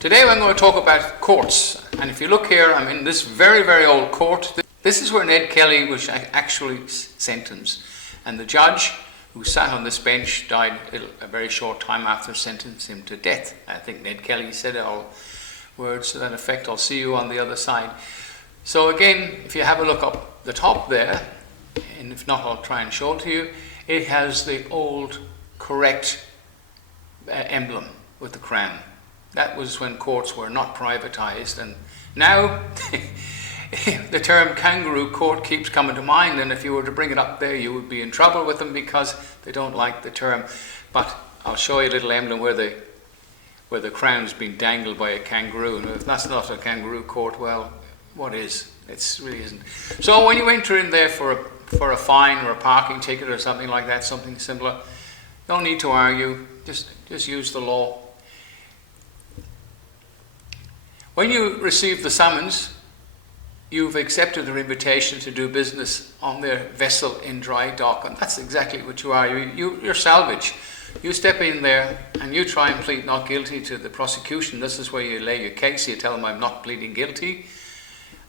Today I'm going to talk about courts, and if you look here, I'm in this very, very old court. This is where Ned Kelly was actually sentenced, and the judge who sat on this bench died a very short time after sentencing him to death. I think Ned Kelly said all words to that effect, "I'll see you on the other side." So again, if you have a look up the top there, and if not I'll try and show it to you, it has the old correct emblem with the crown. That was when courts were not privatized, and now the term Kangaroo Court keeps coming to mind, and if you were to bring it up there you would be in trouble with them because they don't like the term. But I'll show you a little emblem where the crown's been dangled by a kangaroo, and if that's not a Kangaroo Court, well, what is? It really isn't. So when you enter in there for a fine or a parking ticket or something like that, something similar, no need to argue, just use the law. When you receive the summons, you've accepted their invitation to do business on their vessel in dry dock, and that's exactly what you are. You're salvage. You step in there and you try and plead not guilty to the prosecution. This is where you lay your case. You tell them, "I'm not pleading guilty,"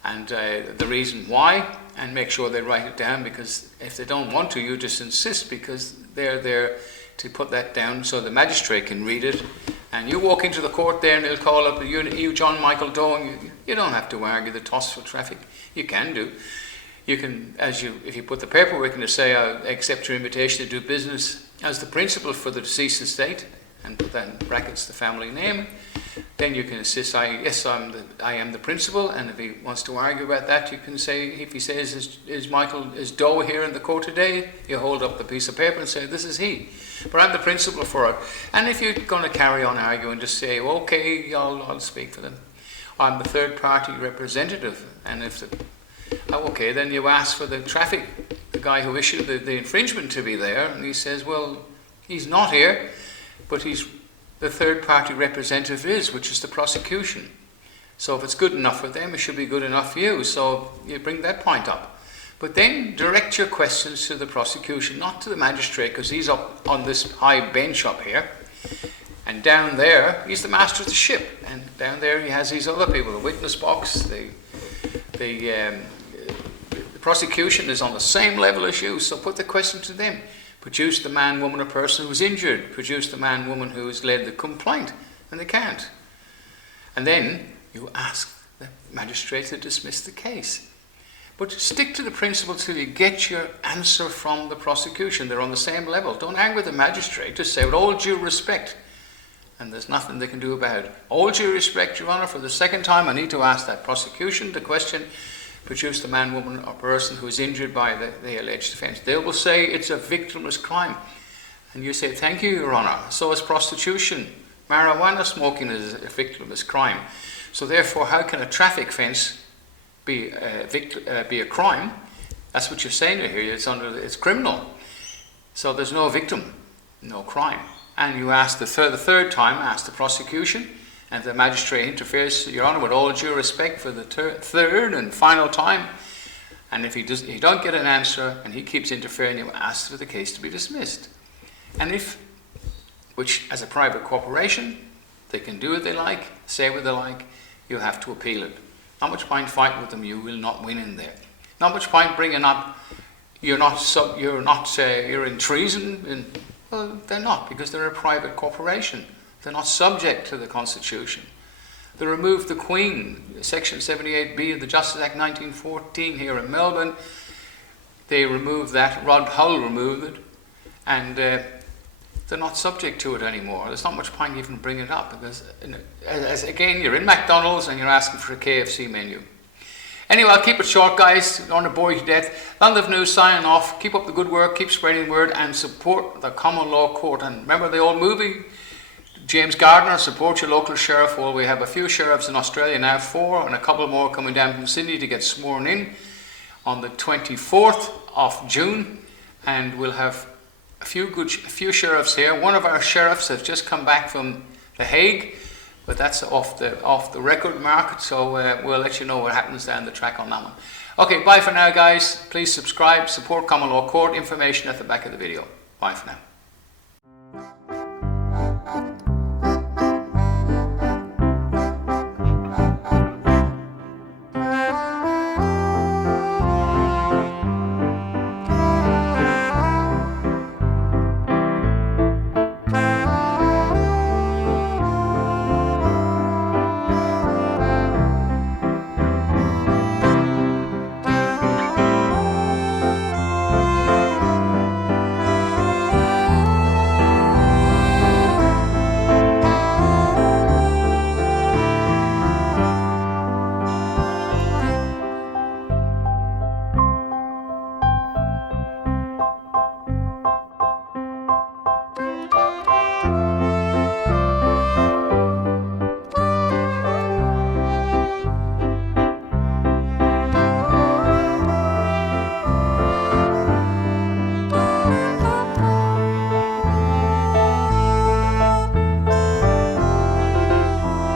and the reason why, and make sure they write it down, because if they don't want to, you just insist, because they're there to put that down so the magistrate can read it. And you walk into the court there and they'll call up you John Michael Doe, and you don't have to argue the toss for traffic. You can do. You can, if you put the paperwork in to say, "I accept your invitation to do business as the principal for the deceased estate," and put that in brackets the family name, then you can insist, I am the principal, and if he wants to argue about that, you can say, if he says, is Doe here in the court today? You hold up the piece of paper and say, "This is he, but I'm the principal for it." And if you're going to carry on arguing, just say, "Okay, I'll speak for them. I'm the third party representative," and if okay, then you ask for the the guy who issued the infringement to be there, and he says, "Well, he's not here, but the third party representative is, which is the prosecution. So if it's good enough for them, it should be good enough for you." So you bring that point up. But then direct your questions to the prosecution, not to the magistrate, because he's up on this high bench up here. And down there, he's the master of the ship. And down there he has these other people, the witness box, the prosecution is on the same level as you, so put the question to them. Produce the man, woman, or person who's injured. Produce the man, woman who has led the complaint, and they can't. And then you ask the magistrate to dismiss the case. But stick to the principle till you get your answer from the prosecution. They're on the same level. Don't anger the magistrate. Just say, "With all due respect," and there's nothing they can do about it. "All due respect, Your Honour, for the second time I need to ask that prosecution the question, produce the man, woman, or person who is injured by the alleged offence." They will say it's a victimless crime. And you say, "Thank you, Your Honour. So is prostitution. Marijuana smoking is a victimless crime. So therefore, how can a traffic offence be a crime?" That's what you're saying here. It's criminal. So there's no victim, no crime. And you ask the third time, ask the prosecution, and the magistrate interferes, "Your Honour, with all due respect," for the third and final time. And if you don't get an answer and he keeps interfering, you ask for the case to be dismissed. And which as a private corporation, they can do what they like, say what they like, you have to appeal it. Not much point fighting with them, you will not win in there. Not much point bringing up, you're in treason. Well, they're not, because they're a private corporation. They're not subject to the Constitution. They removed the Queen, Section 78B of the Justice Act 1914 here in Melbourne. They removed that. Rod Hull removed it. And they're not subject to it anymore. There's not much point even bringing it up, because, again, you're in McDonald's and you're asking for a KFC menu. Anyway, I'll keep it short, guys. Don't want to bore you to death. London News signing off. Keep up the good work. Keep spreading the word, and support the common law court. And remember the old movie, James Gardner, support your local sheriff. Well, we have a few sheriffs in Australia now, 4, and a couple more coming down from Sydney to get sworn in on the 24th of June. And we'll have a few sheriffs here. One of our sheriffs has just come back from The Hague, but that's off the record mark, so we'll let you know what happens down the track on that one. Okay, bye for now, guys. Please subscribe, support Common Law Court. Information at the back of the video. Bye for now.